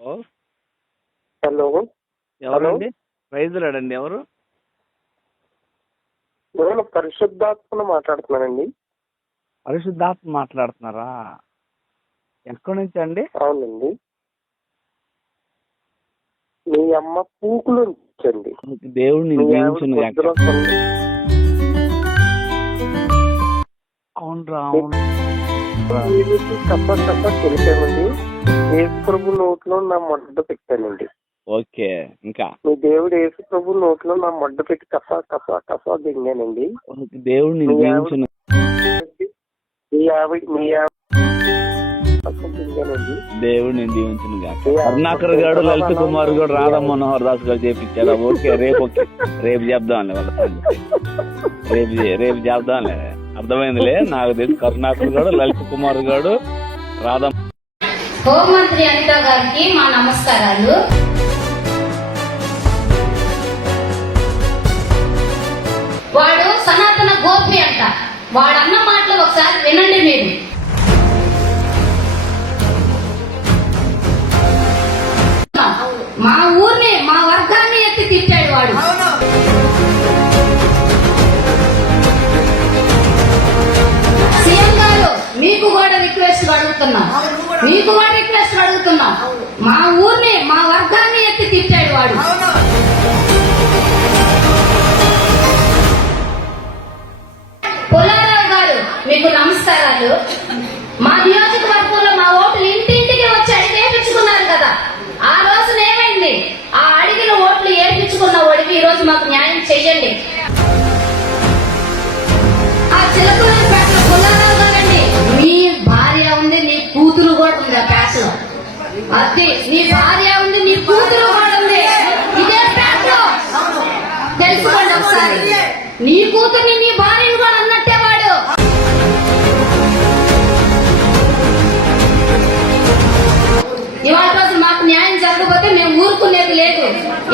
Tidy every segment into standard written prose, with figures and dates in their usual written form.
ఓ hello. ఎవరండి? ప్రైజ్లాడండి. ఎవరు? నేను పరిశుద్ధాత్మను మాట్లాడుతున్నానండి. పరిశుద్ధాత్మ మాట్లాడుతున్నారా? ఎక్కడి నుంచి అండి? అవునండి. మీ అమ్మ పూకులు నుంచండి. దేవుడిని మీ ఆవిడ దీవించును గాక. పొద్దున సండే అవునురా, అవును. వీరికి కప్ప తెలిసామండి. యేసు ప్రభు నోట్లో నా మొడ్డ పెట్టానండి. ఓకే. ఇంకా మీ దేవుడు యేసు ప్రభు నోట్లో నా మొడ్డ పెట్టి కప్ప దింగానండి. దేవుడిని మీ దీవించును. దింగానండి. దేవుడిని దీవించును గాక. కరుణాకర్ గారు, లలిత్ కుమార్ గారు, రాధా మనోహర్ దాస్ గారు చేపించారా? ఓకే. రేపు చెప్దాంలే వాళ్ళ సంగతి. రేపు చెప్దాంలే. అర్థమైందిలే. నాకు తెలిసి కరుణాకర్ గారు, లలిత్ కుమార్ గారు, రాధా. హోంమంత్రి అనిత గారికి మా నమస్కారాలు. వాడు సనాతన గోపి అంట. వాడన్న మాటలు ఒకసారి వినండి మీరు. మా ఊరిని, మా వర్గాన్ని ఎత్తి తిట్టాడు వాడు. సీఎం గారు, మీకు కూడా రిక్వెస్ట్ అడుగుతున్నాం. మా ఊరిని, మా వర్గాన్ని ఎత్తి తిట్టాడు వాడు. పుల్లారావు గారు, మీకు నమస్కారాలు. మా నియోజకవర్గంలో మా ఓట్లు ఇంటింటికి వచ్చి అడిగి వేయించుకున్నారు కదా. ఆ రోజున ఏమైంది? ఆ అడిగిన ఓట్లు వేయించుకున్న వాడికి ఈ రోజు మాకు న్యాయం చెయ్యండి. ఆ చిలకూరుపేటలో పుల్లారావు గారండి, మీ భార్య ఉంది, నీ కూతురు కూడా ఉంది ఆ పేటలో. అది నీ భార్య ఉంది, నీ కూతురు కూడా ఉంది. ఇదే పేటలో తెలుసుకోండి ఒకసారి. నీ కూతుర్ని, నీ భార్యను కూడా అన్నట్టే వాడు. ఇవాళ రోజు మాకు న్యాయం జరగకపోతే మేము ఊరుకునేది లేదు.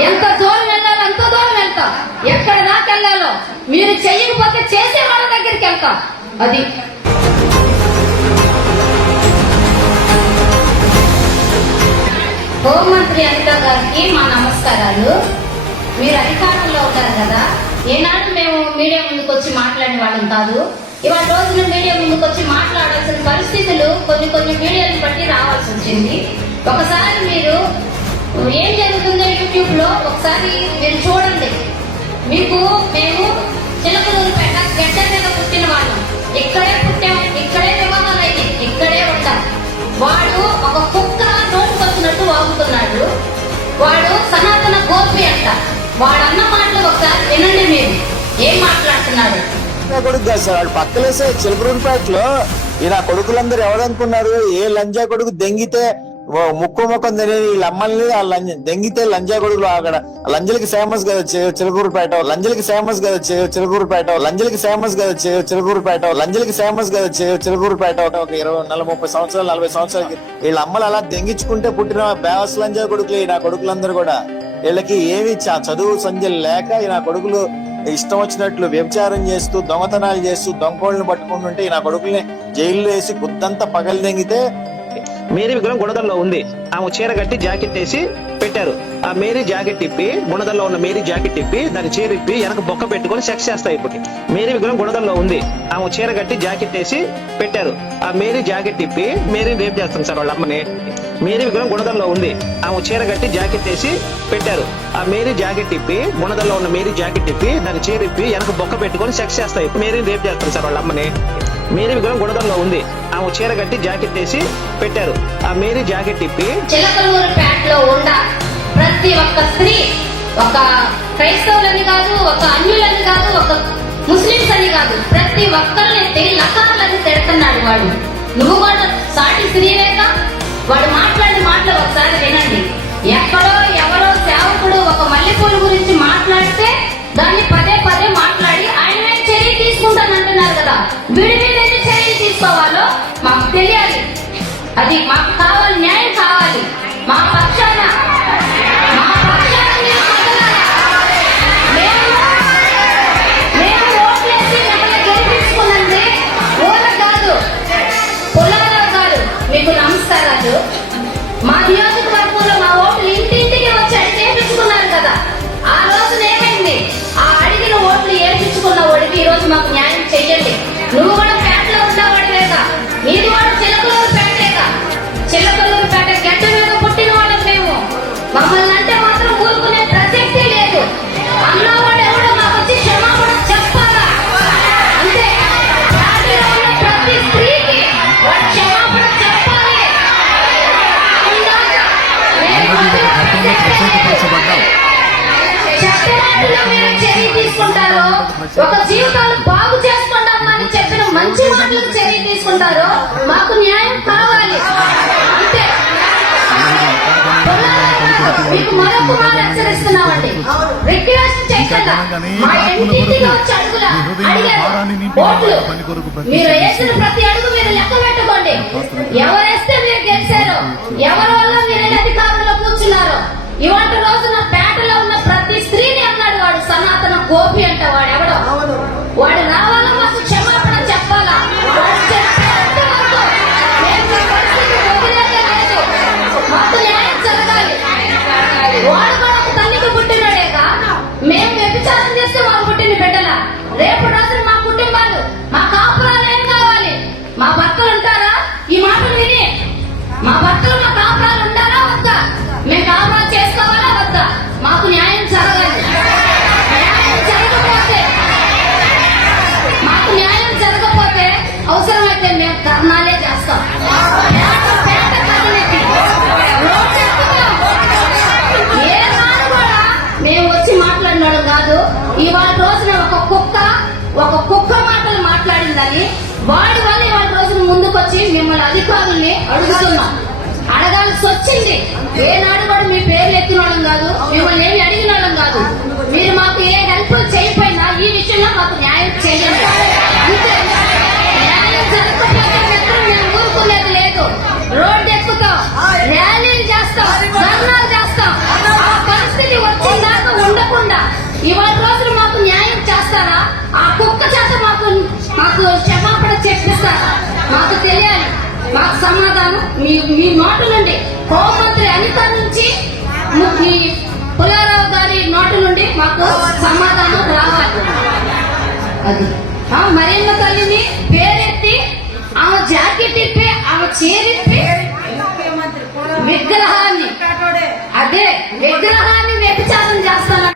ఎంత దూరం వెళ్ళాలో అంత దూరం వెళ్తాం. ఎక్కడ దాకా వెళ్ళాలో మీరు చెయ్యకపోతే చేసే వాళ్ళ దగ్గరికి వెళ్తాం. అది హోంమంత్రి అనిత గారికి మా నమస్కారాలు. మీరు అధికారంలో ఉంటారు కదా. ఏనాడు మేము మీడియా ముందుకు వచ్చి మాట్లాడిన వాళ్ళం కాదు. ఇవాళ రోజున మీడియా ముందుకు వచ్చి మాట్లాడాల్సిన పరిస్థితులు కొన్ని మీడియాని బట్టి రావాల్సి వచ్చింది. ఒకసారి మీరు ఏం జరుగుతుందో యూట్యూబ్ లో ఒకసారి మీరు చూడండి. మీకు మేము చిలకలూరుపేట గడ్డ మీద పుట్టిన వాళ్ళం. ఇక్కడే పుట్టాం, ఇక్కడే వివాహాలు అయినాయి, ఇక్కడే ఉంటాం. వాడు ఒక కుక్క నోటుకొచ్చినట్టు వాగుతున్నాడు. వాడు సనాతన గోపి అంట. వాడన్న మాటలు ఒకసారి వినండి మీరు. ఏం మాట్లాడుతున్నాడు? కొడుకు కాదు సార్, వాడు పక్కలేసే చిలకలూరుపేటలో ఈయన కొడుకులందరూ ఎవరనుకున్నారు? ఏ లంజా కొడుకు దెంగితే ముక్కం తెలియని వీళ్ళ అమ్మల్ని దెంగితే లంజా కొడుకులు. అక్కడ లంజలకి ఫేమస్ కదా చిలకూరుపేట. లంజలకి ఫేమస్ కదా చిలకూరుపేట. ఒక 20-30 సంవత్సరాలు 40 సంవత్సరాలకి వీళ్ళ అమ్మలు అలా దెంగించుకుంటే పుట్టిన బేవస్ లంజా కొడుకులు నా కొడుకులందరూ కూడా. వీళ్ళకి ఏమి చదువు సంధ్యలు లేక నా కొడుకులు ఇష్టం వచ్చినట్లు వ్యభిచారం చేస్తూ, దొంగతనాలు చేస్తూ, దొంగోళ్ళని పట్టుకుంటుంటే నా కొడుకుల్ని జైల్లో వేసి గుద్దంతా పగలు దెంగితే. మేరీ విగ్రహం గుణదల్లో ఉంది. ఆమె చీర కట్టి జాకెట్ వేసి పెట్టారు. ఆ మేరీ జాకెట్ ఇప్పి, గుణదల్లో ఉన్న మేరీ జాకెట్ ఇప్పి దాని చీర ఇప్పి వెనక బొక్క పెట్టుకుని సెక్స్ చేస్తాయి. ఇప్పుడు మేరీ విగ్రహం గుణదల్లో ఉంది. ఆమె చీర కట్టి జాకెట్ వేసి పెట్టారు. ఆ మేరీ జాకెట్ ఇప్పి మేరీని రేప్ చేస్తాం సార్ వాళ్ళ అమ్మని. మేరీ విగ్రహం గుణదల్లో ఉంది. ఆమె చీర కట్టి జాకెట్ వేసి పెట్టారు. ఆ మేరీ జాకెట్ ఇప్పి, గుణదల్లో ఉన్న మేరీ జాకెట్ ఇప్పి దాని చీర ఇప్పి వెనక బొక్క పెట్టుకుని సెక్స్ చేస్తాయి. మేరీని రేప్ చేస్తాం సార్ వాళ్ళ అమ్మని. మేరీ విగ్రహం గుణదల్లో ఉంది. ఆమె చీర కట్టి జాకెట్ వేసి పెట్టారు. ఆ మేరీ జాకెట్ ఇప్పి చిలకలూరుపేటలో ఉన్న ప్రతి ఒక్క స్త్రీ, ఒక క్రైస్తవులని కాదు, ఒక అన్యులని కాదు, ఒక ముస్లింస్ అని కాదు, ప్రతి ఒక్కరిని తెగి లకాలని తిడుతున్నాడు వాడు. నువ్వు కూడా సాటి స్త్రీలేక వాడు మాట్లాడిన మాటలు ఒకసారి వినండి. ఎక్కడో ఎవరో సేవకుడు ఒక మల్లెపూల గురించి మాట్లాడితే దాన్ని పదే మాట్లాడి ఆయన చర్య తీసుకుంటానంటున్నారు కదా. వీడి మీద ఎన్ని చర్యలు తీసుకోవాలో మాకు తెలియాలి. అది మాకు కావాలి, న్యాయం కావాలి. మా పక్షాన మేము ఓట్లేసి మిమ్మల్ని గెలిపించుకున్నది ఊళ్ళ కాదు. పుల్లారావు గారు, మీకు నమస్కారాలు. మా నియోజకవర్గంలో ఒక జీవితాలు బాగు చేసుకుంటామని చెప్పిన మంచి మాటలకు చర్య తీసుకుంటారో మాకు న్యాయం కావాలి అంతే. మీకు మరొక మాట హెచ్చరిస్తున్నామండి, రిక్వెస్ట్ చేయకుండా మా ఇంటికి వచ్చి అడిగారు ఓట్లు, మీరు వేసిన ప్రతి అడుగు మీరు లెక్క పెట్టుకోండి. ఎవరేస్తే మీరు గెలిచారో, ఎవరి వల్ల మీరు అధికారంలో కూర్చున్నారో. ఇవాళ రోజున పేటలో ఉన్న ప్రతి స్త్రీని అన్నాడు వాడు సనాతన గోపి అంట. వాడు ఎవడో వాడు రావాలా, మాకు క్షమాపణ చెప్పాలా. వాడు చెప్పేంత వరకు మేము ఈ పరిస్థితి వదిలేదే లేదు. మాకు న్యాయం జరగాలి. వాడు కూడా ఒక తల్లికి పుట్టినడేగా, మేము వ్యభిచారం చేస్తే వాళ్ళు పుట్టిన బిడ్డల. రేపు రోజున మా కుటుంబాలు, మా కాపురాలు ఏం కావాలి? మా భర్తలు ఉంటారా? ఈ మాటలు విని మా భర్తలు, మా కాపురాలు ఉంటారా వద్దా? మేము కాపురాలు చేసుకోవాలా వద్దా? మాకు న్యాయం జరగాలి. న్యాయం జరగకపోతే, మాకు న్యాయం జరగకపోతే అవసరమైతే మేము ధర్నాలే చేస్తాం. పేట కథలెత్తి రోడ్డు ఎక్కుతాం. ఏ నాడు కూడా మేము వచ్చి మాట్లాడినాడు కాదు. ఇవాళ రోజున ఒక కుక్క మాటలు మాట్లాడిందని వాడి వల్ల ఇవాళ రోజున ముందుకొచ్చి మిమ్మల్ని అధికారుల్ని అడుగుతున్నాం. అడగాల్సి వచ్చింది. ఏనాడు కూడా మీ పేర్లు ఎత్తిన వాళ్ళం కాదు, మిమ్మల్ని ఏమి అడిగిన వాళ్ళం కాదు. మీరు మాకు ఏ హెల్ప్ చేయకపోయినా ఈ విషయంలో మాకు న్యాయం చేయండి అంతే. న్యాయం జరగకపోతే మేము ఊరుకునేది లేదు. రోడ్డు ఎక్కుతాం, ర్యాలీలు చేస్తాం, ధర్నాలు చేస్తాం. ఆ పరిస్థితి వచ్చిందాకా ఉండకుండా ఇవాళ రోజులు మాకు న్యాయం చేస్తారా? ఆ కుక్క చేత మాకు క్షమాపణ చెప్పిస్తారా? మాకు తెలియాలి. మాకు సమాధానం మీ నోటు నుండి, హోంమంత్రి అనిత నుంచి, మీ పుల్లారావు గారి నోటు నుండి మాకు సమాధానం రావాలి. అది మరేమ్మ తల్లిని పేరెత్తి ఆమె జాకెట్ ఇప్పి, ఆమె చీరిప్పి విగ్రహాన్ని, అదే విగ్రహాన్ని వ్యభిచారం చేస్తాను